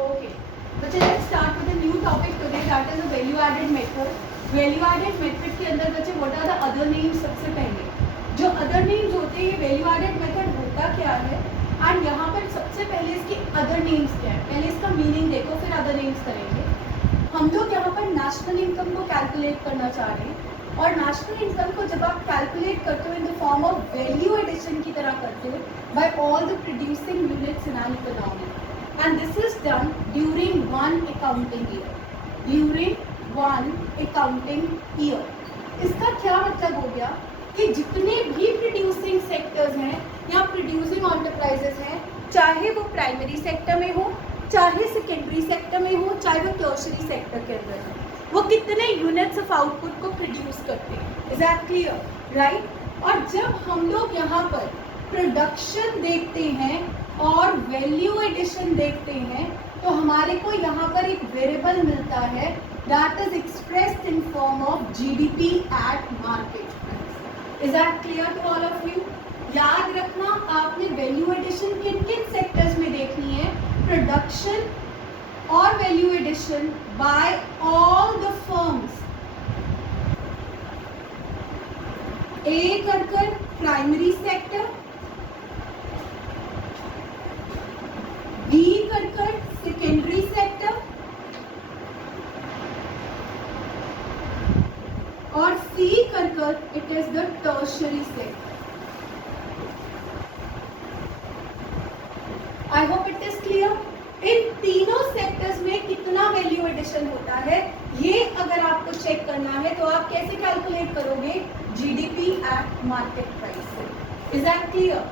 Okay. But let's start with a new topic today, that is a value-added method. Value-added method के अंदर बच्चे what are the other names? सबसे पहले जो other names होते हैं, value-added method होता क्या है? And यहाँ पर सबसे पहले इसकी other names क्या है? पहले इसका meaning देखो, फिर other names करेंगे. हम लोग यहाँ पर national income को calculate करना चाह रहे हैं, और नेशनल इनकम को जब आप कैलकुलेट करते हो in the form of value addition की तरह करते हो by all the producing units in an economy, and this is done during one accounting year. During one accounting year इसका क्या मतलब हो गया कि जितने भी प्रोड्यूसिंग सेक्टर्स हैं या प्रोड्यूसिंग एंटरप्राइजेस हैं, चाहे वो प्राइमरी सेक्टर में हो, चाहे सेकेंडरी सेक्टर में हो, चाहे वो टर्शरी सेक्टर के अंदर हो, वो कितने यूनिट्स ऑफ आउटपुट को प्रोड्यूस करते हैं. Is that clear? राइट. और जब हम लोग यहाँ पर प्रोडक्शन देखते हैं और वैल्यू एडिशन देखते हैं, तो हमारे को यहाँ पर एक वेरिएबल मिलता है that is expressed in form of GDP at market price. Is that clear to all of you? याद रखना, आपने वैल्यू एडिशन किन किन सेक्टर्स में देखनी है? प्रोडक्शन और value addition by all the firms. A कर प्राइमरी सेक्टर, बी कर सेकेंडरी सेक्टर, और सी कर it is the tertiary sector. I hope it is clear. इन तीनों सेक्टर्स में कितना वैल्यू एडिशन होता है, ये अगर आपको चेक करना है तो आप कैसे कैलकुलेट करोगे? जीडीपी एट मार्केट प्राइस से. Is that clear?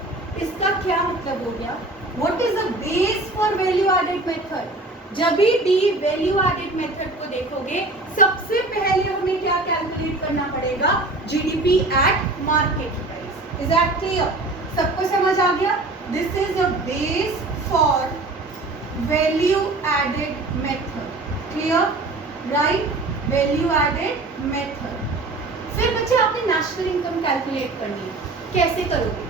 इसका क्या मतलब हो गया? What is the base for value added method? जब भी वैल्यू एडेड मेथड को देखोगे, सबसे पहले हमें क्या कैलकुलेट करना पड़ेगा? GDP at market price. Is that clear? सबको समझ आ गया? This is a base for value added method. Clear? Right? Value added method. फिर बच्चे आपने नेशनल इनकम कैलकुलेट करनी है. कैसे करोगे?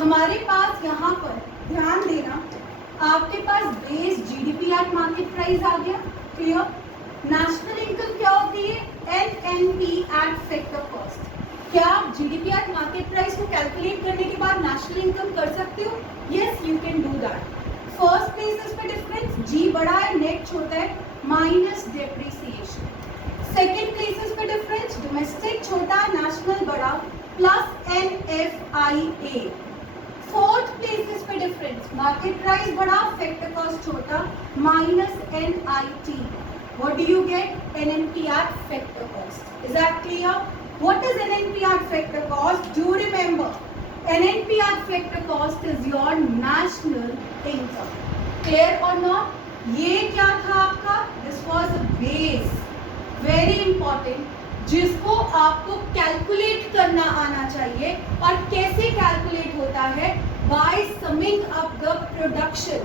हमारे पास यहाँ पर ध्यान देना, आपके पास base GDP at market price आ गया. क्लियर? नेशनल इनकम क्या होती है? NNP at factor cost. क्या आप जीडीपी एट मार्केट प्राइस को कैलकुलेट करने के बाद नेशनल इनकम कर सकते हो? Yes, you can do that. First basis पे डिफरेंस, जी बड़ा है, नेट छोटा है, माइनस डेप्रिसिएशन. सेकेंड बेसिस पे डिफरेंस, डोमेस्टिक छोटा, नेशनल बड़ा, प्लस एनएफआईए. फोर्थ बेसिस पे डिफरेंस, मार्केट प्राइस बड़ा, फैक्टर कॉस्ट छोटा, minus NIT. What do you get? NNP at factor cost. Is that clear? What is NNP at factor cost? Do remember, NNP at factor cost is your national income. Clear or not? ये क्या था आपका? This was a base, very important, जिसको आपको calculate करना आना चाहिए. और कैसे कैलकुलेट होता है? By summing up the production.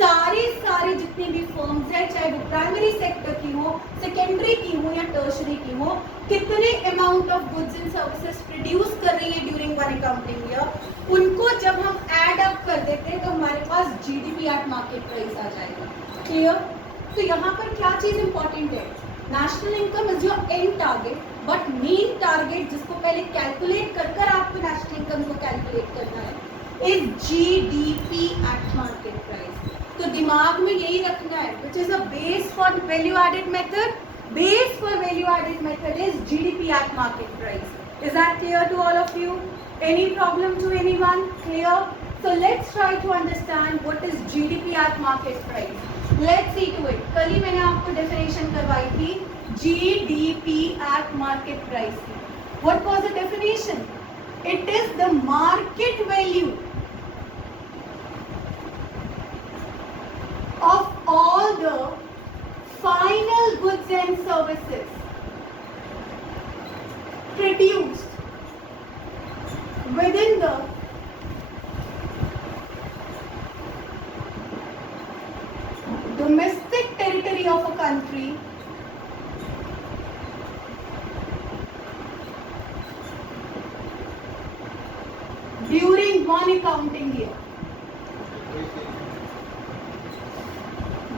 सारे जितने भी फर्म्स हैं, चाहे वो प्राइमरी सेक्टर की हो, सेकेंडरी की हो या टर्शरी की हो, कितने amount of goods and services produce कर रही है ड्यूरिंग वन अकाउंटिंग ईयर, उनको जब हम ऐड अप कर देते हैं तो हमारे पास जीडीपी एट मार्केट प्राइस आ जाएगा. क्लियर? तो यहाँ पर क्या चीज इंपॉर्टेंट है? National income is your and target, but main target जिसको पहले कैलकुलेट कर आपको नेशनल इनकम को कैलकुलेट करना है is GDP at market price. तो दिमाग में यही रखना है, which is a base for value added method. Base for value added method is GDP at market price. Is that clear to all of you? Any problem to anyone? Clear? So let's try to understand what is GDP at market price. Let's see to it. कल ही मैंने आपको definition करवाई थी GDP at market price की. What was the definition? It is the market value of all the final goods and services produced within the domestic territory of a country during one accounting year.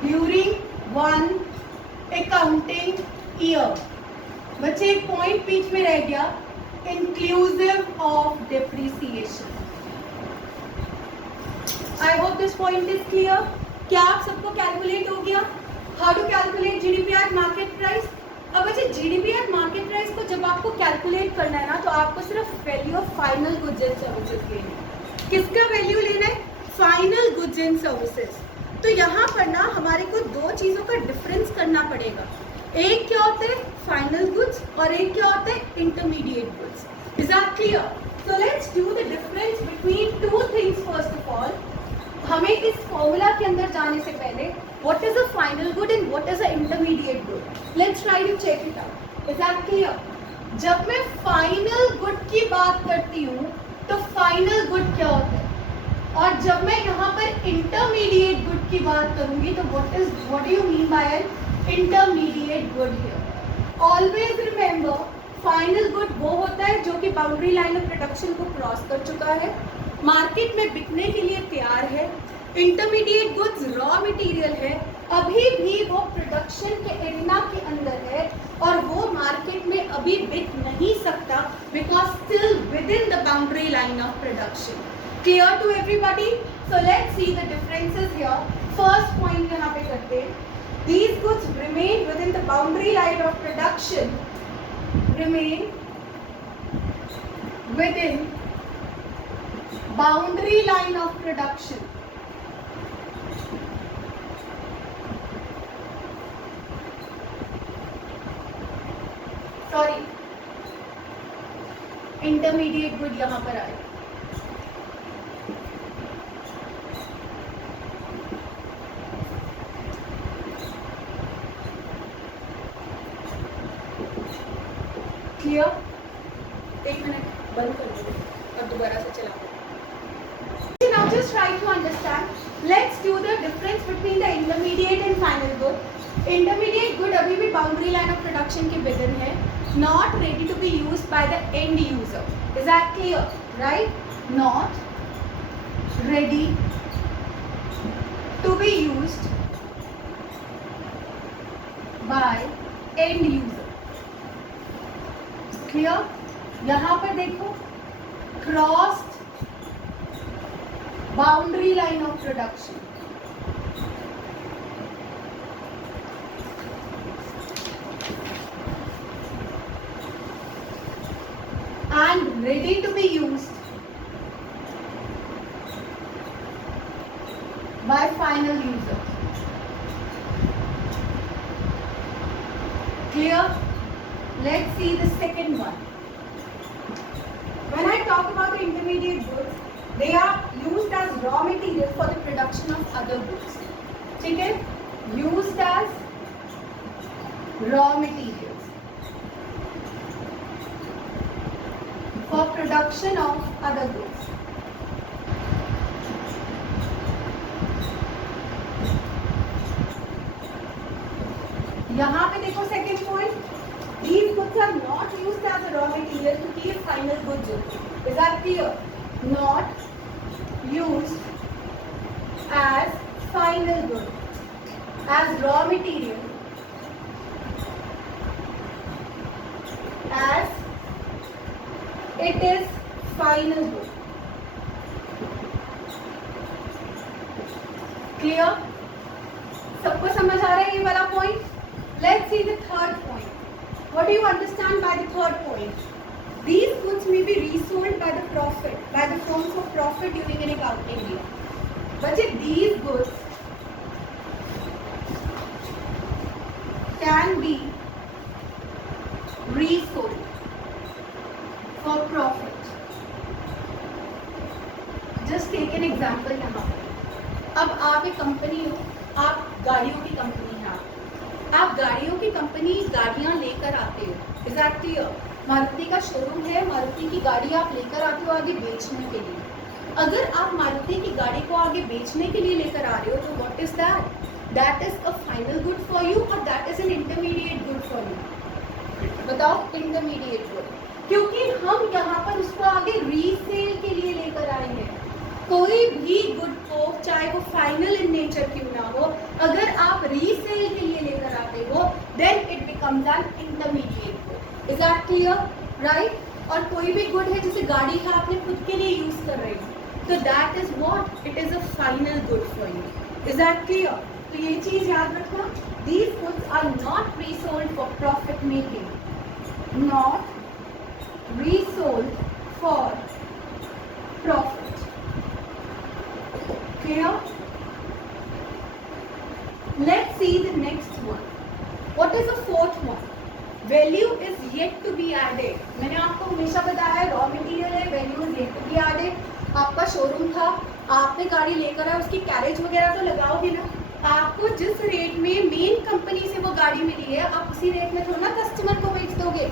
During one accounting year. बच्चे एक point बीच में रह गया, inclusive of depreciation. I hope this point is clear. क्या आप सबको calculate हो गया how to calculate GDP at market price? अब बच्चे जीडीपी एट मार्केट प्राइस को जब आपको कैलकुलेट करना है ना, तो आपको सिर्फ value of final goods and services लेना है। किसका वैल्यू लेना है? Final goods and services. तो यहाँ पर ना हमारे को दो चीजों का डिफरेंस करना पड़ेगा। एक क्या होता है फाइनल गुड्स और एक क्या होता है intermediate goods. Is that clear? So let's do the difference between two things. First of all, हमें इस फॉर्मूला के अंदर जाने से पहले what is a final good and what is a intermediate good, let's try to check it out. Is that clear? जब मैं final good की बात करती हूँ तो फाइनल गुड क्या होता है, और जब मैं यहाँ पर इंटरमीडिएट गुड की बात करूंगी तो what do you mean by N intermediate good here? Always remember, final good वो होता है जो कि बाउंड्री लाइन ऑफ प्रोडक्शन को क्रॉस कर चुका है, मार्केट में बिकने के लिए तैयार है। इंटरमीडिएट गुड्स रॉ मटेरियल है, अभी भी वो प्रोडक्शन के एरिना के अंदर है और वो मार्केट में अभी बिक नहीं सकता because still within the boundary line of production. Clear to everybody? So let's see the differences here. First point यहाँ पे करते हैं, these goods remain within the boundary line of production, remain within boundary line of production. Sorry, intermediate good यहाँ पर आए। Clear? एक minute बंद कर दो और दोबारा से चला। Now just try to understand. Let's do the difference between the intermediate and final good. Intermediate good अभी भी boundary line of production के within है, not ready to be used by the end user. Is that clear? Right? Not ready to be used by end user. Clear? यहाँ पर देखो, crossed boundary line of production. And ready to be used by final user. Clear? Let's see the second one. When I talk about the intermediate goods, they are used as raw material for the production of other goods. ठीक है? Used as raw materials for production of other goods. यहाँ पे देखो second point, these goods are not used as a raw material क्योंकि ये final goods होते हैं. Is that clear? Not used as final good, as raw material, as it is final good. Clear? सबको समझ आ रहा है ये वाला point? Let's see the third point. What do you understand by the third point? These goods may be resold by the profit, by the firms of profit during an accounting year. But these goods can be resold for profit. Just take an example यहाँ पर। अब आप एक company हो, आप गाड़ियों की company है, आप गाड़ियों की कंपनी गाड़ियाँ लेकर आते हो। Is that clear? मारुति का शोरूम है, मारुति की गाड़ी आप लेकर आते हो आगे बेचने के लिए। अगर आप मारुति की गाड़ी को आगे बेचने के लिए लेकर आ रहे हो तो what is that? That is a final good for you और that is an intermediate good for you? बताओ, इंटरमीडिएट गुड, क्योंकि हम यहाँ पर उसको आगे रीसेल के लिए लेकर आए हैं। कोई भी गुड को, चाहे वो फाइनल इन नेचर क्यों ना हो, अगर आप दैट क्लियर? राइट? और कोई भी गुड है, जैसे गाड़ी है आपने खुद के लिए यूज कर रहे हो, तो that is what, it is a final good for you. Is that clear? तो ये चीज याद रखना, these goods are not resold for profit making, not resold for profit. Clear? Let's see the next one. What is the fourth one? Value is yet to be added. मैंने आपको हमेशा बताया raw material है, value is yet to be added. आपका showroom था, आपने गाड़ी लेकर आए, उसकी कैरेज वगैरह तो लगाओगे ना. आपको जिस रेट में मेन कंपनी से वो गाड़ी मिली है, आप उसी रेट में थोड़ा ना कस्टमर को बेच दोगे.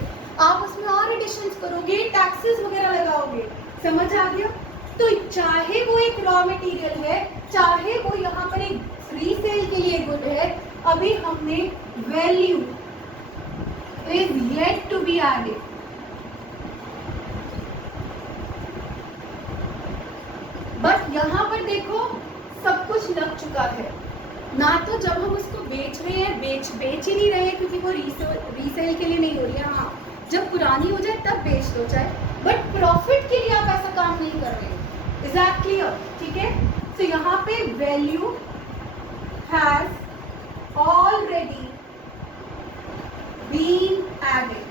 आप उसमें और एडिशंस करोगे, टैक्सेस वगैरह लगाओगे. समझ आ गया? तो चाहे वो एक रॉ मटेरियल है, चाहे वो यहाँ पर एक रीसेल के लिए गुड है, अभी हमने value is yet to be added. But यहाँ पर देखो सब कुछ लग चुका है ना. तो जब हम उसको बेच रहे हैं, बेच ही नहीं रहे हैं, क्योंकि वो रीसेल के लिए नहीं हो रही है. हाँ, जब पुरानी हो जाए तब बेच दो चाहे, बट प्रॉफिट के लिए आप ऐसा काम नहीं कर रहे. Is that clear? ठीक है. तो यहाँ पे value has already been added.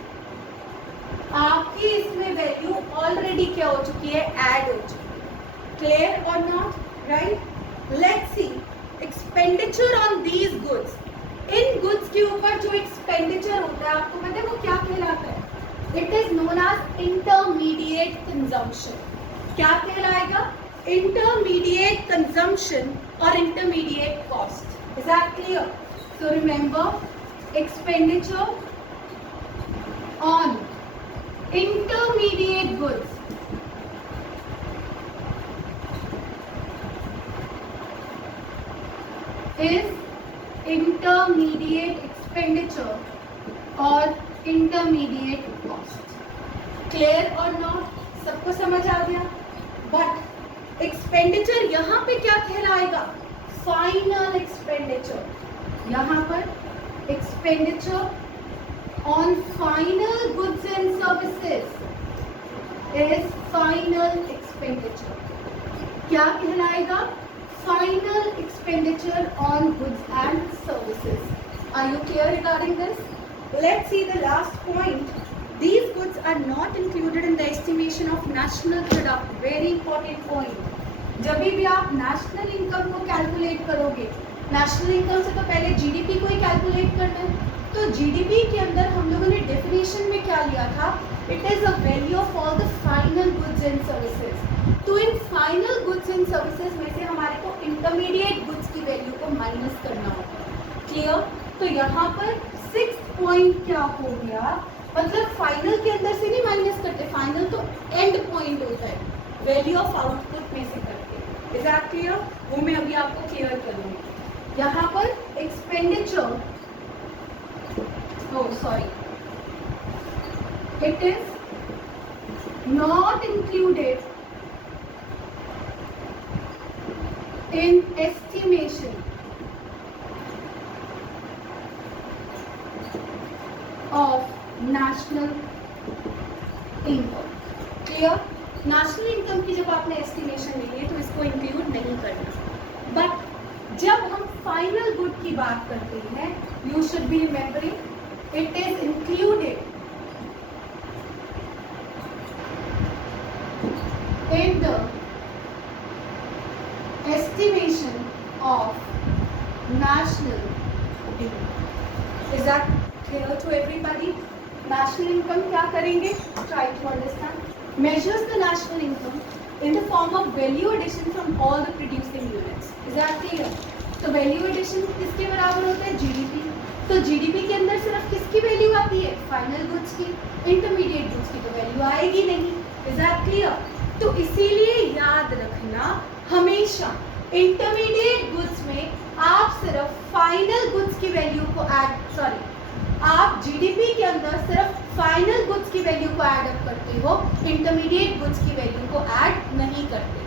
आपकी इसमें वैल्यू ऑलरेडी क्या हो चुकी है, ऐड हो चुकी है. क्लियर और not? Right? Let's see expenditure on these goods. In goods के ऊपर जो एक्सपेंडिचर होता है, आपको पता है वो क्या कहलाता है? It is known as intermediate consumption. क्या कहलाएगा? Intermediate consumption or intermediate cost. Is that clear? So remember, expenditure on intermediate goods is intermediate expenditure or intermediate cost. Clear or not? सबको समझ आ गया? But एक्सपेंडिचर यहाँ पे क्या कहलाएगा? Final expenditure. यहाँ पर expenditure on final goods and services is final expenditure. क्या कहलाएगा? Final expenditure on goods and services. Are you clear regarding this? Let's see the last point. These goods are not included in the estimation of national product. Very important point. जब भी आप national income को calculate करोगे, national income से तो पहले GDP को ही calculate करना है. तो जीडीपी के अंदर हम लोगों ने डेफिनेशन में क्या लिया था? It is a value of all the final goods and services. तो इन फाइनल गुड्स एंड सर्विसेज में से हमारे को इंटरमीडिएट गुड्स की वैल्यू को माइनस करना होगा. क्लियर? तो यहाँ पर 6th पॉइंट क्या हो गया? मतलब फाइनल के अंदर से नहीं माइनस करते, फाइनल तो एंड पॉइंट होता है वैल्यू ऑफ आउटपुट में से करते. Is that clear? वो मैं अभी आपको क्लियर करूंगी. यहाँ पर expenditure, oh sorry, it is not included in estimation of national income. Clear? National income की जब आपने एस्टिमेशन ली है तो इसको इंक्लूड नहीं करना. बट जब हम फाइनल गुड की बात करते हैं, you should be remembering it is included in the estimation of national income. Is that clear to everybody? National income क्या करेंगे? Try to understand. Measures the national income in the form of value addition from all the producing units. Is that clear? तो value addition किसके बराबर होता है? GDP. तो GDP के अंदर सिर्फ किसकी वैल्यू आती है? फाइनल गुड्स की. इंटरमीडिएट गुड्स की तो वैल्यू आएगी नहीं. Is that clear? तो इसीलिए याद रखना हमेशा इंटरमीडिएट गुड्स में आप सिर्फ फाइनल गुड्स की वैल्यू को आप जीडीपी के अंदर सिर्फ फाइनल गुड्स की वैल्यू को ऐड अप करते हो, इंटरमीडिएट गुड्स की वैल्यू को ऐड नहीं करते.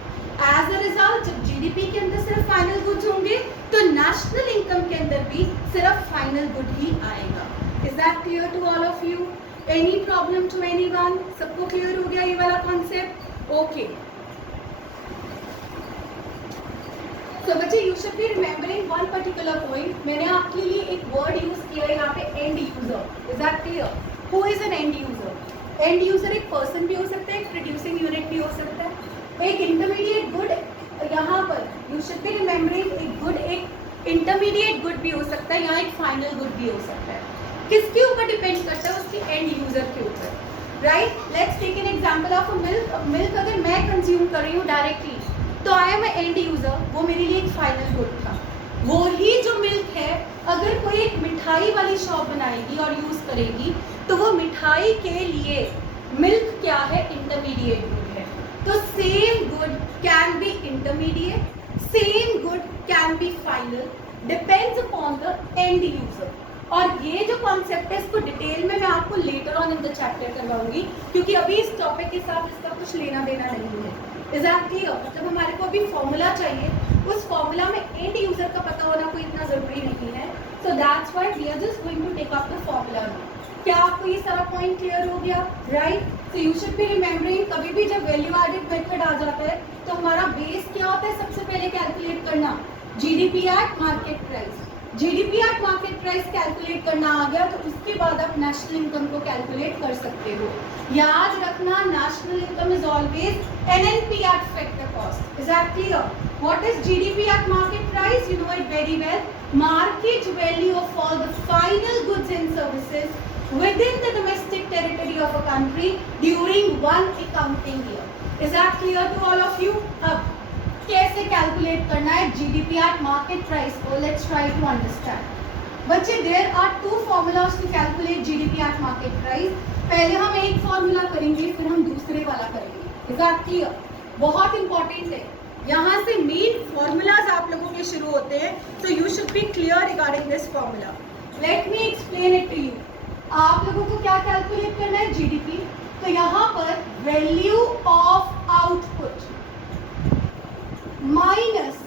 एज अ रिजल्ट जब जीडीपी के अंदर सिर्फ फाइनल गुड्स होंगे तो नेशनल इनकम के अंदर भी सिर्फ फाइनल गुड ही आएगा. Is that clear to all of you? Any problem to anyone? सबको क्लियर हो गया ये वाला कॉन्सेप्ट? ओके। तो बच्चे you should be remembering one particular point. मैंने आपके लिए एक वर्ड यूज किया है यहाँ पे, and user. Is that clear? Who is an and user? And user एक पर्सन भी हो सकता है, एक प्रोड्यूसिंग यूनिट भी हो सकता है, एक इंटरमीडिएट गुड, यहाँ पर यू शुड बी रिमेम्बरिंग एक गुड, एक इंटरमीडिएट गुड भी हो सकता है, यहाँ एक फाइनल गुड भी हो सकता है। किसके ऊपर डिपेंड करता है? उसकी एंड यूजर के ऊपर, right? Let's take an example of a milk. Milk अगर मैं कंज्यूम कर रही हूँ डायरेक्टली तो आई एम एंड यूजर, वो मेरे लिए एक फाइनल गुड था। वो ही जो मिल्क है अगर कोई एक मिठाई वाली शॉप बनाएगी और यूज करेगी तो वो मिठाई के लिए मिल्क क्या है? इंटरमीडिएट गुड है। तो same good can be intermediate, same good can be final, depends upon the end user. और ये जो कॉन्सेप्ट है इसको डिटेल में मैं आपको later on in the chapter करवाऊंगी, क्योंकि अभी इस टॉपिक के साथ इसका कुछ लेना देना नहीं है। Is that clear? मतलब हमारे को अभी फॉर्मूला चाहिए, उस फॉर्मूला में एंड यूजर का पता होना कोई इतना जरूरी नहीं है। So that's why we are just going to take up the formula. क्या आपको ये सारा पॉइंट क्लियर हो गया? Right? So you should be remembering, कभी भी जब वैल्यू एडेड मेथड आ जाता है तो हमारा बेस क्या होता है? सबसे पहले कैलकुलेट करना GDP at market price. GDP at market price calculate करना आ गया तो उसके बाद आप नेशनल इनकम को कैलकुलेट कर सकते हो। याद रखना, national income is always NNP at factor cost. Is that clear? What is GDP at market price? You know it very well. Market value of all the final goods and services within the domestic territory of a country during one accounting year. Is that clear to all of you? अब कैसे calculate करना है GDP at market price को? Let's try to understand. बच्चे there are two formulas to calculate GDP at market price. पहले हम एक formula करेंगे, फिर हम दूसरे वाला करेंगे। Is that clear? बहुत इंपॉर्टेंट है, यहाँ से मेन फॉर्मूलाज आप लोगों के शुरू होते हैं, तो you should be clear regarding this formula. Let me explain it to you. आप लोगों को क्या कैलकुलेट करना है? जीडीपी। तो यहाँ पर value of output minus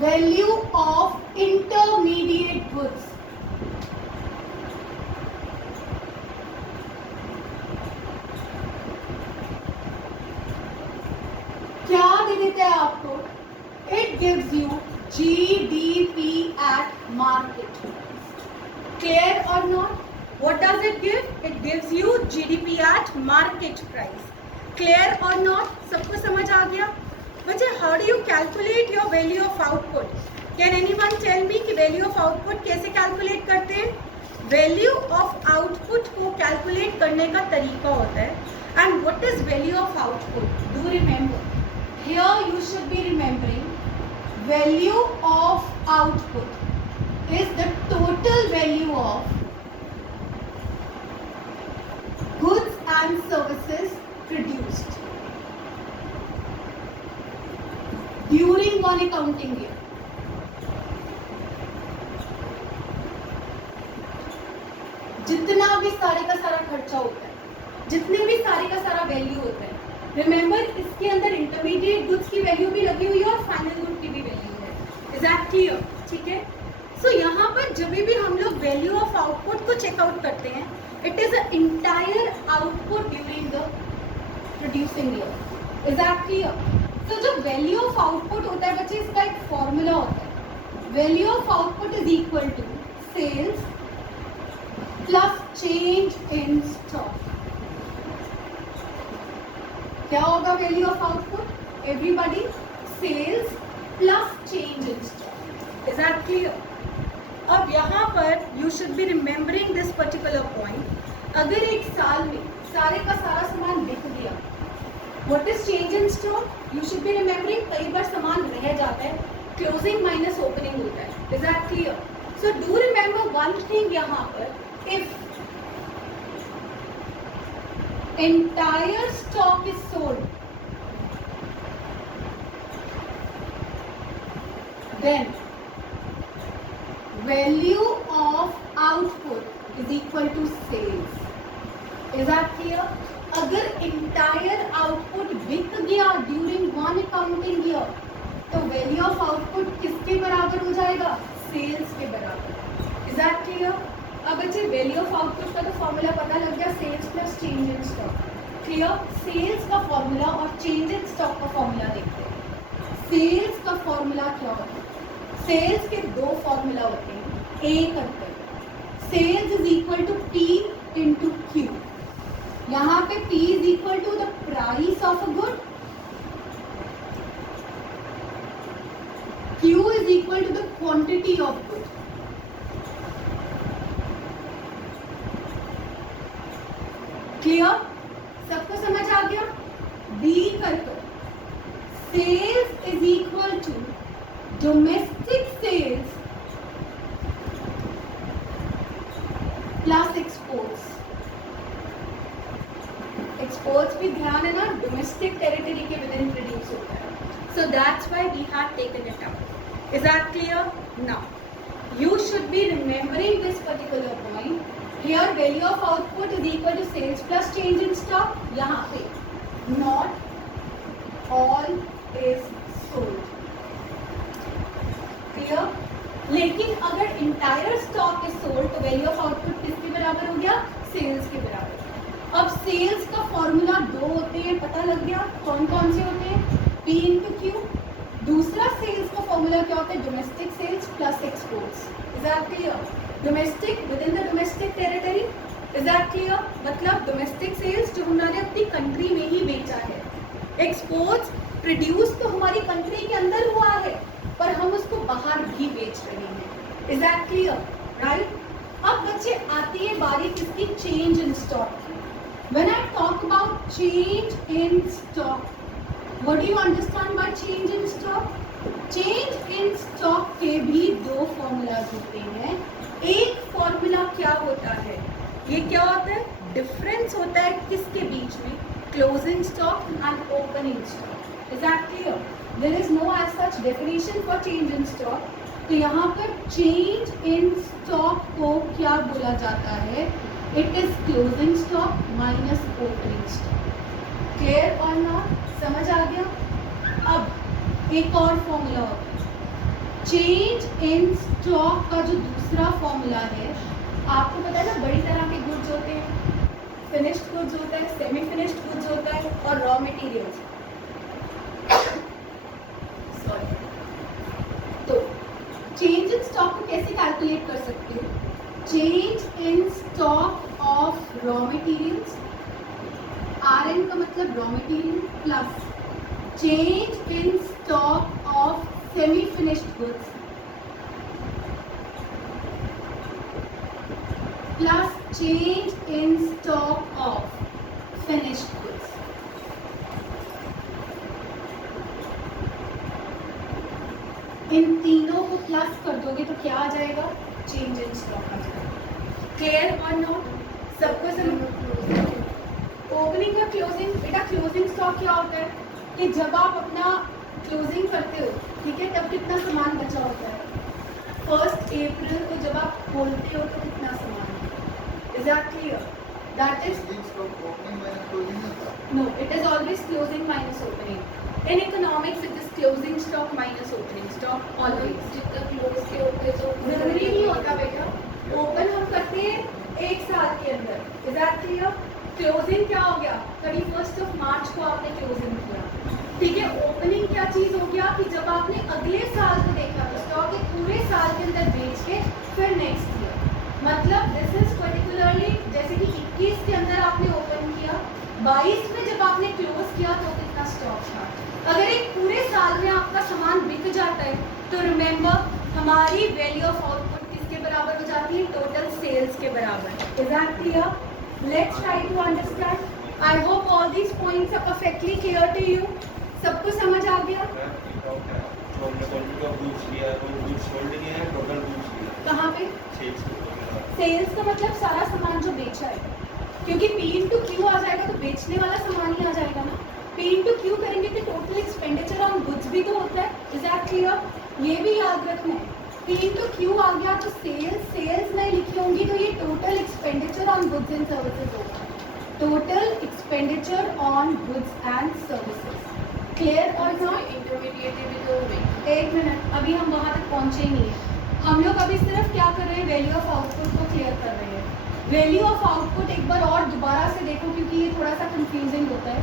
value of intermediate goods, क्या दे देते हैं आपको? It gives you GDP at market. Clear और not? What does it give? It gives you GDP at market price. Clear or not? सबको समझ आ गया? बच्चे, how do you calculate your value of output? Can anyone tell me कि value of output कैसे calculate करते हैं? Value of output को calculate करने का तरीका होता है। And what is value of output? Do remember. Here you should be remembering value of output is the total value of goods and services produced during one accounting year. जितना भी सारे का सारा खर्चा होता है, जितने भी सारे का सारा वैल्यू होता है, रिमेंबर इसके अंदर इंटरमीडिएट गुड्स की वैल्यू भी लगी हुई है और फाइनल गुड की भी वैल्यू है। Is that clear? ठीक है। सो यहाँ पर जब भी हम लोग वैल्यू ऑफ आउटपुट को चेकआउट करते हैं, it is an entire output during the producing year. Is that clear? तो जो value of output होता है बच्चे, इसका एक फॉर्मूला होता है। value of output is equal to sales plus change in stock. क्या होगा value of output? Everybody, sales plus change in stock. Is that clear? अब यहाँ पर you should be remembering this particular point. अगर एक साल में सारे का सारा सामान बिक गया, what is change in stock? You should be remembering कई बार सामान रह जाता है, क्लोजिंग माइनस ओपनिंग होता है। Is that clear? So do remember one thing यहाँ पर, if entire stock is sold then value of output is equal to sales. Is that clear? अगर entire output बिक गया during one accounting year, तो value of output किसके बराबर हो जाएगा? Sales के बराबर। Is that clear? अब बच्चे वैल्यू ऑफ आउटपुट का तो फॉर्मूला पता लग गया, sales plus change in stock. Clear? Sales का फॉर्मूला और चेंज इन स्टॉक का फॉर्मूला देखते हैं। सेल्स का फॉर्मूला क्या होता है? सेल्स के दो फॉर्मूला होते हैं, ए करते हैं। Sales is equal to P into Q. यहाँ पे P is equal to the price of a good, Q is equal to the quantity of good. Clear? सबको समझ आ गया? B करके sales is equal to domestic sales plus exports. Exports भी ध्यान है ना, डोमेस्टिक टेरिटरी के विद इन प्रोड्यूस होता है, so that's why we have taken it out. Is that clear? Now you should be remembering this particular point. Here value of output is equal to sales plus change in stock. यहाँ पे not all is sold. Clear? लेकिन अगर entire stock is sold तो value of output किसके बराबर हो गया? Sales के बराबर। अब सेल्स का फॉर्मूला दो होते हैं, पता लग गया कौन कौन से होते हैं? P into Q. दूसरा सेल्स का फॉर्मूला क्या होता है? Domestic sales plus exports. Is that clear? Domestic within the domestic territory. Is that clear? मतलब डोमेस्टिक सेल्स जो हमने अपनी कंट्री में ही बेचा है, एक्सपोर्ट्स प्रोड्यूस तो हमारी कंट्री के अंदर हुआ है पर हम उसको बाहर भी बेच रहे हैं। Is that clear? राइट? अब बच्चे आती है बारी किसकी? Change in stock. When I talk about change in stock, what do you understand by change in stock? Change in stock के भी दो फॉर्मूलाज होते हैं। एक फॉर्मूला क्या होता है? ये क्या होता है? डिफरेंस होता है किसके बीच में? Closing stock and opening stock. Is that clear? There is no as such definition for change in stock. तो यहाँ पर चेंज इन स्टॉक को क्या बोला जाता है? It is closing stock minus opening stock. Clear or not? समझ आ गया? अब एक और फॉर्मूला होता है चेंज इन स्टॉक का। जो दूसरा फॉर्मूला है, आपको पता है ना, बड़ी तरह के गुड्स होते हैं, फिनिश्ड गुड्स होता है, सेमी फिनिश्ड गुड्स होता है और रॉ मटेरियल्स। सॉरी। तो चेंज इन स्टॉक को कैसे कैलकुलेट कर सकते हो? Change in stock of raw materials, RN का मतलब raw material, plus change in stock of semi finished goods plus change in stock of finished goods. इन तीनों को प्लस कर दोगे तो क्या आ जाएगा? चेंज इन स्टॉक आ जाएगा। क्लियर और नोट? सबको समझ? ओपनिंग का क्लोजिंग, बेटा क्लोजिंग स्टॉक क्या होता है कि जब आप अपना क्लोजिंग करते हो, ठीक है, तब कितना सामान बचा होता है? 1 अप्रैल को जब आप खोलते हो तो कितना सामान है? Is that clear? That is no, it is always closing minus opening. In economics it is closing stock minus opening stock always. जितना क्लोज के होते हैं तो जरूरी नहीं होता बेटा, ओपन हम करते हैं 1 साल के अंदर। Is that clear? क्लोजिंग क्या हो गया? 31 मार्च को आपने क्लोजिंग किया, ठीक है। ओपनिंग क्या चीज हो गया कि जब आपने अगले साल को देखा तो स्टॉक एक पूरे साल के अंदर बेच के फिर नेक्स्ट ईयर, मतलब दिस इज पर्टिकुलरली जैसे कि 21 के अंदर आपने ओपन किया, 22 में जब आपने क्लोज किया तो कितना स्टॉक था। अगर एक पूरे साल में आपका सामान बिक जाता है तो रिमेंबर हमारी वैल्यू ऑफ आउटपुट किसके बराबर हो जाती है? टोटल सेल्स के बराबर। Is that clear? Let's try to understand. I hope all these points are perfectly clear to you. सबको समझ आ गया? कहाँ पे? सेल्स का मतलब सारा सामान जो बेचा है, क्योंकि P इंटू क्यू आ जाएगा तो बेचने वाला सामान ही आ जाएगा ना। P इंटू क्यू करेंगे तो टोटल एक्सपेंडिचर ऑन गुड्स भी तो होता है। Is that clear? ये भी याद रखना है। P इंटू क्यू आ गया तो सेल्स नहीं लिखी होंगी तो ये total expenditure on goods and services होगा। Total expenditure on goods and services. Clear और नॉट? इंटरमीडिएट भी तो हो गई। एक मिनट, अभी हम वहाँ तक पहुँचे ही नहीं है। हम लोग अभी सिर्फ क्या कर रहे हैं, वैल्यू ऑफ आउटपुट को क्लियर कर रहे हैं। वैल्यू ऑफ आउटपुट एक बार और दोबारा से देखो क्योंकि ये थोड़ा सा कंफ्यूजिंग होता है।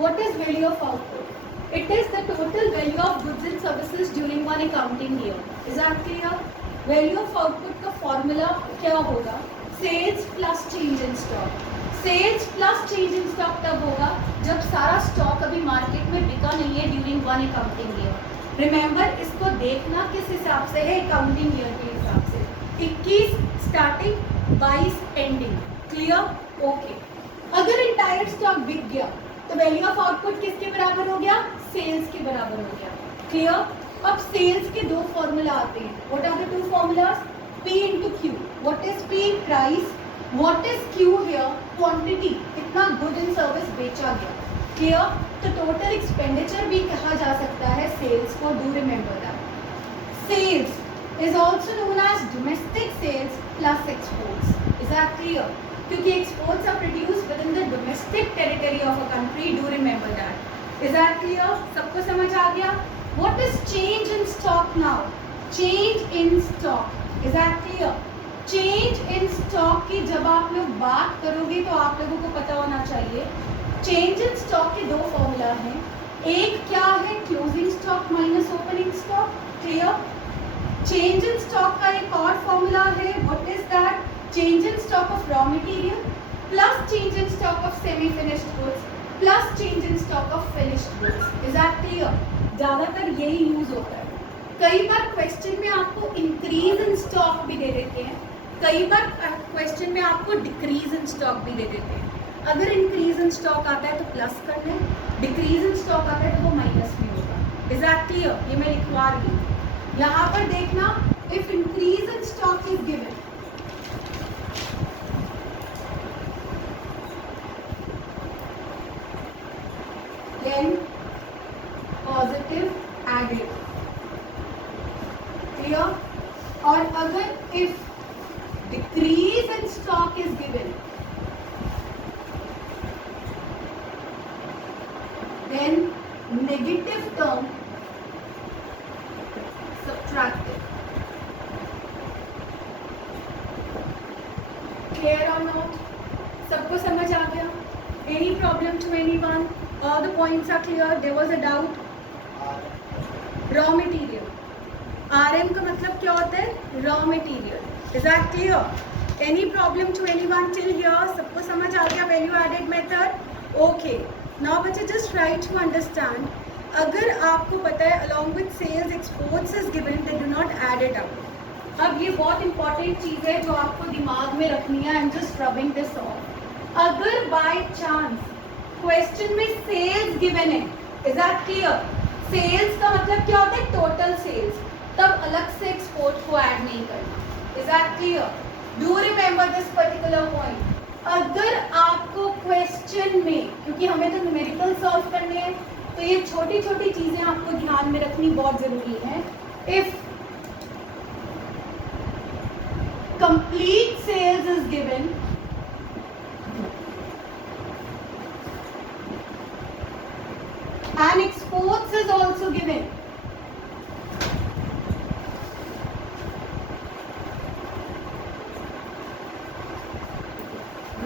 What is value of output? It is the total value of goods and services during one accounting year. Is that clear? Value of output का फॉर्मूला क्या होगा? Sales plus change in stock. Sales plus change in stock तब होगा जब सारा stock अभी market में बिका नहीं है during one accounting year. Remember, इसको देखना किस हिसाब से है? अकाउंटिंग ईयर के हिसाब से। 21 स्टार्टिंग, 22 एंडिंग। क्लियर? ओके। अगर इंटायर स्टॉक बिक गया तो वैल्यू ऑफ आउटपुट किसके बराबर हो गया? सेल्स के बराबर हो गया। क्लियर? अब सेल्स के दो फॉर्मूला आते हैं। What are the two formulas? P into Q. What is P? Price. What is Q here? Quantity. कितना गुड एंड सर्विस बेचा गया। क्लियर? तो टोटल एक्सपेंडिचर भी कहा जा सकता है सेल्स को। Do remember that. Sales is also known as domestic sales plus exports. Is that clear? क्योंकि exports are produced within the domestic territory of a country. Do remember that. Is that clear? सबको समझ आ गया? What is change in stock now? Change in stock. Is that clear? Change in stock की जब आप लोग बात करोगे तो आप लोगों को पता होना चाहिए change in stock के दो फॉर्मूला हैं। एक क्या है? Closing stock minus opening stock. Clear? Change in stock का एक और फॉर्मूला है। What is that? Change in stock of raw material plus change in stock of semi finished goods plus change in stock of finished goods. Is that clear? ज्यादातर यही use होता है। कई बार question में आपको इंक्रीज इन स्टॉक भी दे देते हैं, कई बार क्वेश्चन में आपको डिक्रीज इन स्टॉक भी दे देते हैं। अगर इंक्रीज इन स्टॉक आता है तो प्लस करना है, डिक्रीज इन स्टॉक आता है तो वो माइनस भी होगा। Is that clear? ये मैं लिखवा रही हूँ। यहाँ पर देखना, if increase in stock is given, then positive added. Clear? और अगर if decrease in stock is given, then negative term subtracted. Clear or not? सबको समझ आ गया? Any problem to anyone? All the points are clear. There was a doubt. Raw material. RM का मतलब क्या होता है? Raw material. Is that clear? Any problem to anyone till here? सबको समझ आ गया value added method? Okay. Now बच्चे just try to understand. अगर आपको पता है along with sales exports is given, they do not add it up. अब ये बहुत इंपॉर्टेंट चीज़ है जो आपको दिमाग में रखनी है। I'm just rubbing this off. अगर by chance क्वेश्चन में सेल्स गिवन है, is that clear? सेल्स का मतलब क्या होता है? Total sales. तब अलग से एक्सपोर्ट को ऐड नहीं करना। Is that clear? Do remember this particular point. अगर आपको क्वेश्चन में, क्योंकि हमें तो न्यूमेरिकल सॉल्व करने हैं, तो ये छोटी छोटी चीजें आपको ध्यान में रखनी बहुत जरूरी है। If complete sales is given, and exports is also given,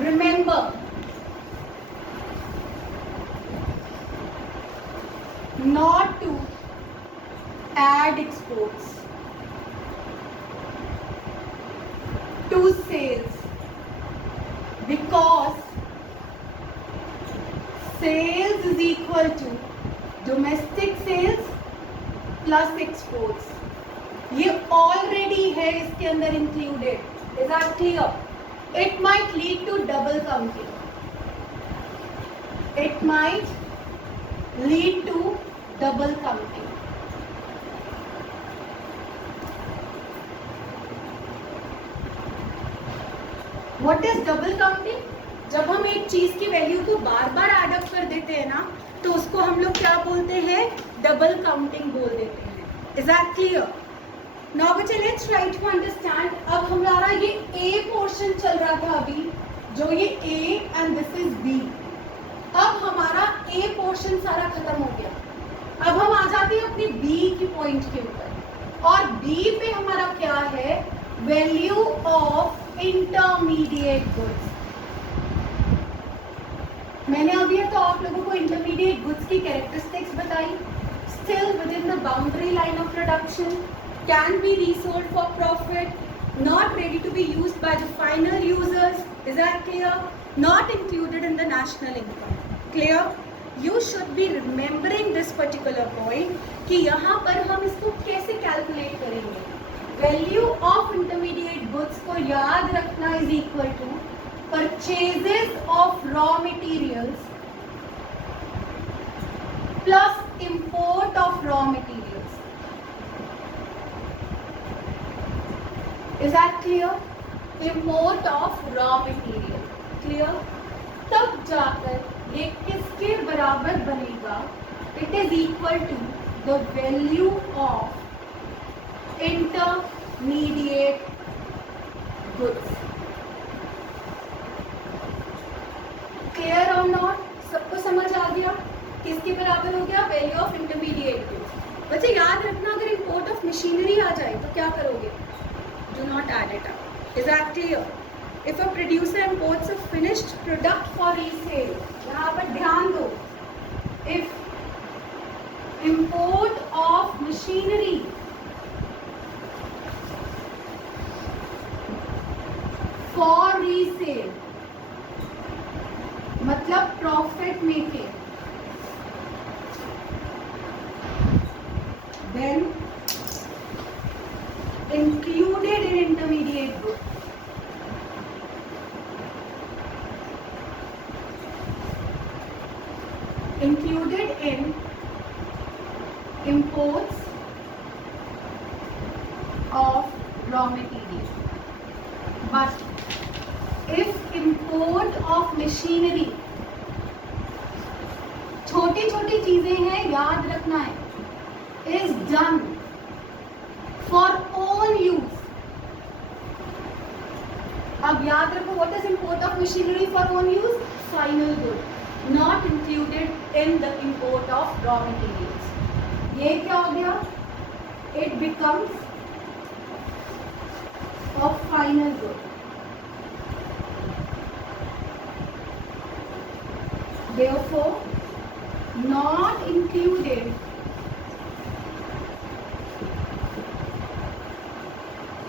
remember not to add exports to sales because sales is equal to domestic sales plus exports. ये already है इसके अंदर included. Is that clear? It might lead to double counting. It might lead to double counting. What is double counting? जब हम एक चीज की value को बार बार एड अप कर देते हैं ना, तो उसको हम लोग क्या बोलते हैं? डबल काउंटिंग बोल देते हैं। Is that clear? नाउ बच्चे लेट्स ट्राई टू अंडरस्टैंड। अब हमारा ये ए पोर्शन चल रहा था अभी, जो ये A and this is B. अब हमारा ए पोर्शन सारा खत्म हो गया। अब हम आ जाते हैं अपनी बी की पॉइंट के ऊपर। और बी पे हमारा क्या है, वैल्यू ऑफ इंटरमीडिएट गुड्स। मैंने अभी तो आप लोगों को इंटरमीडिएट गुड्स की कैरेक्टरिस्टिक्स बताई। Still within the boundary line of production, can be resold for profit, not ready to be used by the final users. Is that clear? Not included in the national income. Clear? You should be remembering this particular point कि यहाँ पर हम इसको कैसे calculate करेंगे। Value of intermediate goods को याद रखना is equal to purchases of raw materials plus import of raw materials. Is that clear? Import of raw material. Clear? तब जाकर ये किसके बराबर बनेगा? It is equal to the value of intermediate goods. Clear or not? सबको समझ आ गया? किसके बराबर हो गया? Value of intermediate goods. बच्चे याद रखना, अगर import of machinery आ जाए तो क्या करोगे? Do not add it up. Is that clear? If a producer imports a finished product for resale, यहाँ पर ध्यान दो, if import of machinery for resale मतलब profit making, then included in intermediate goods. Included in imports of raw material. But if import of machinery, छोटी छोटी चीजें हैं, याद रखना है, is done for own use. अब याद रखो, what is import of machinery for own use? Final good, not included in the import of raw materials. ये क्या हो गया? It becomes of final good. Therefore, not included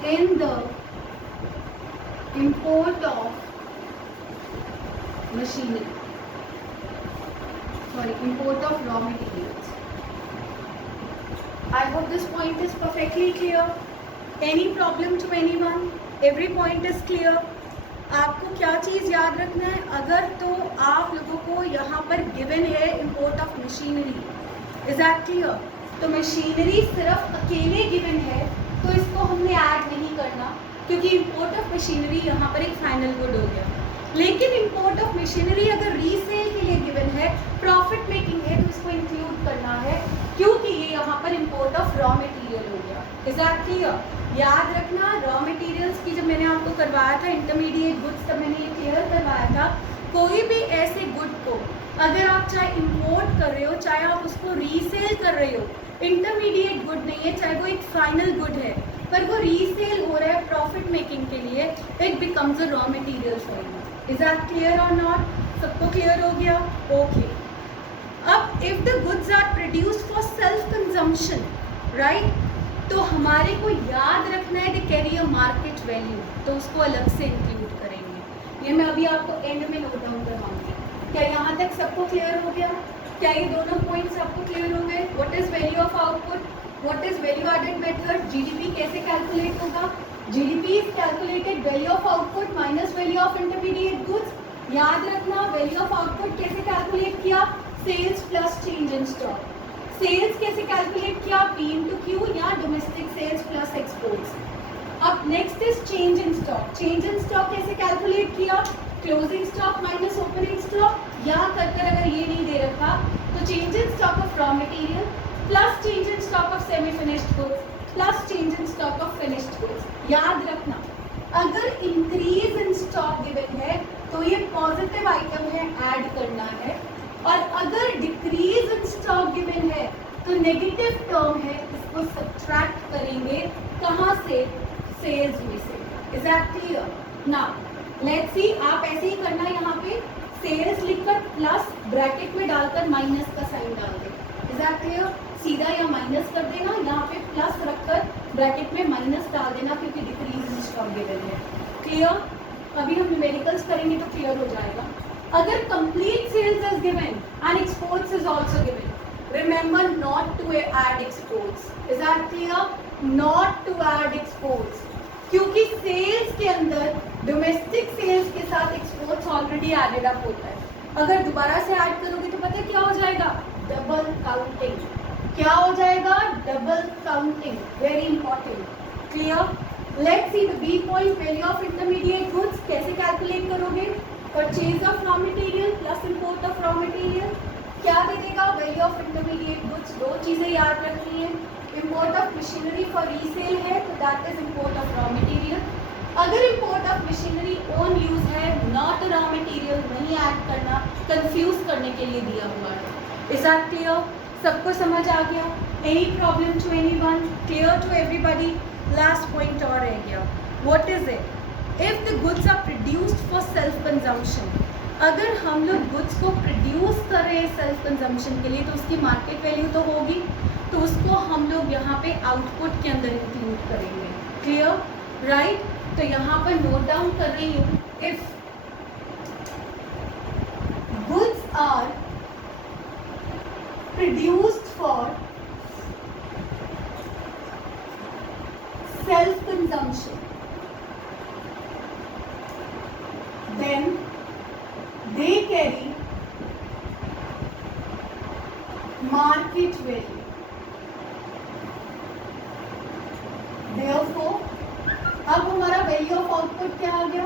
in the import of machinery, import of raw materials. I hope this point is perfectly clear. Any problem to anyone? Every point is clear. आपको क्या चीज़ याद रखना है? अगर तो आप लोगों को यहाँ पर गिवन है import of machinery, is that clear? तो मशीनरी सिर्फ अकेले गिवन है तो इसको हमने ऐड नहीं करना, क्योंकि इंपोर्ट ऑफ मशीनरी यहाँ पर एक फाइनल गुड हो गया। लेकिन इंपोर्ट ऑफ मशीनरी अगर रीसेल के लिए गिवन है, प्रॉफिट मेकिंग है, तो इसको इंक्लूड करना है, क्योंकि ये यहाँ पर इंपोर्ट ऑफ रॉ मटेरियल हो गया। Is that clear? याद रखना, रॉ मटेरियल्स की जब मैंने आपको करवाया था इंटरमीडिएट गुड्स, तब मैंने ये क्लियर करवाया था, कोई भी ऐसे गुड को अगर आप चाहे इंपोर्ट कर रहे हो, चाहे आप उसको रीसेल कर रहे हो, इंटरमीडिएट गुड नहीं है, चाहे वो एक फाइनल गुड है, पर वो रीसेल हो रहा है प्रॉफिट मेकिंग के लिए, it becomes a raw material for you. Is that clear और नॉट? सबको क्लियर हो गया? ओके। अब if the goods are produced for self consumption, right, तो हमारे को याद रखना है they carry a market value, तो उसको अलग से इंक्लूड करेंगे। ये मैं अभी आपको एंड में नोट डाउन करवाऊंगी। क्या यहाँ तक सबको क्लियर हो गया? क्या ये दोनों पॉइंट्स आपको क्लियर हो गए? What is value of output, what is value added method, GDP कैसे कैलकुलेट होगा? GDP is calculated value of output minus value of intermediate goods. याद रखना, वैल्यू ऑफ आउटपुट कैसे कैलकुलेट किया? Sales plus change in stock. Sales कैसे calculate किया? P into Q, या domestic sales plus exports. अब next is change in stock. Change in stock कैसे calculate किया? Closing stock minus opening stock, या कर अगर ये नहीं दे रखा तो change in stock of raw material plus change in stock of semi finished goods plus change in stock of finished goods. याद रखना, अगर इंक्रीज इन स्टॉक गिवन है तो ये पॉजिटिव आइटम है, ऐड करना है, और अगर डिक्रीज इन स्टॉक गिवन है तो नेगेटिव टर्म है, उसको सब्ट्रैक्ट करेंगे कहाँ से, सेल्स में से। Is that clear? Now let's see, आप ऐसे ही करना, यहाँ पे सेल्स लिखकर प्लस ब्रैकेट में डालकर माइनस का साइन डाल दें। Is that clear? सीधा या माइनस कर देना, यहाँ पे प्लस रखकर ब्रैकेट में माइनस डाल देना, क्योंकि डिक्रीज इन स्टॉक गिवन है। क्लियर? अभी हम न्यूमेरिकल्स करेंगे तो क्लियर हो जाएगा। अगर complete sales is given and exports is also given, remember not to add exports. Is that clear? Not to add exports, क्योंकि सेल्स के अंदर डोमेस्टिक सेल्स के साथ एक्सपोर्ट्स ऑलरेडी एडेड अप होता है। अगर दोबारा से ऐड करोगे तो पता है क्या हो जाएगा? Double counting. क्या हो जाएगा? Double counting. Very important. Clear? Let's see the B point, value of intermediate goods कैसे कैलकुलेट करोगे? Purchase of raw material plus import of raw material क्या दे देगा? Value of intermediate goods. दो चीजें याद रखनी है, import of machinery for resale है तो that is import of raw material. अगर import of machinery own use है, नॉट रॉ मटेरियल, नहीं ऐड करना, कंफ्यूज करने के लिए दिया हुआ है। Is that clear? सबको समझ आ गया? Any problem to anyone? Clear to everybody? Last point और रह गया, what is it? If the goods are produced for self consumption, अगर हम लोग गुड्स को प्रोड्यूस कर रहे हैं सेल्फ कंजम्पशन के लिए तो उसकी मार्केट वैल्यू तो होगी, तो उसको हम लोग यहाँ पे आउटपुट के अंदर इंक्लूड करेंगे। क्लियर? राइट? तो यहाँ पर नोट डाउन कर रही हूँ, if goods are produced for self consumption, then they carry market value. Therefore, अब हमारा वैल्यू ऑफ आउटपुट क्या आ गया?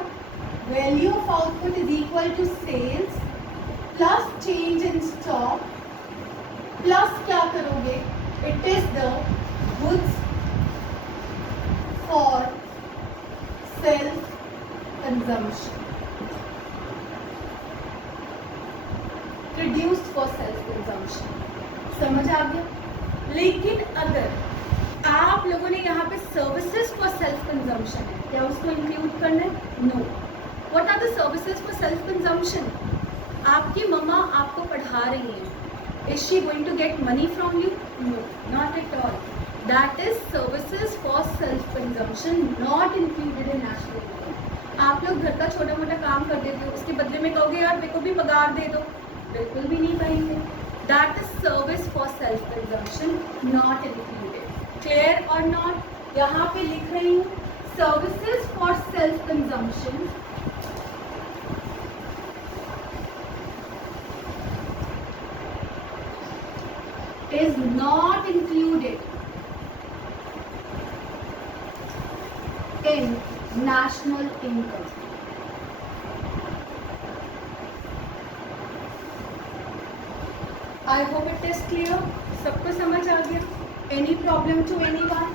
Value of output is equal to sales plus change in stock plus क्या करोगे? It is the goods for self consumption, produced for self consumption. समझ आ गया? लेकिन अगर आप लोगों ने यहाँ पे सर्विसेज फॉर सेल्फ कंजम्पशन है, क्या उसको इंक्लूड करना है? No. What are the services for self consumption? आपकी मम्मा आपको पढ़ा रही है, is she going to get money from you? No, not at all. That is services for self consumption, not included in national income. आप लोग घर का छोटा मोटा काम कर देते हो, उसके बदले में कहोगे यार मेरे को भी पगार दे दो, बिल्कुल भी नहीं कहेंगे। That is service for self consumption, not included. Clear और नॉट? यहाँ पे लिख रही हूँ, services for self consumption is not included in national income. I hope it is clear. सबको समझ आ गया? Any problem to anyone?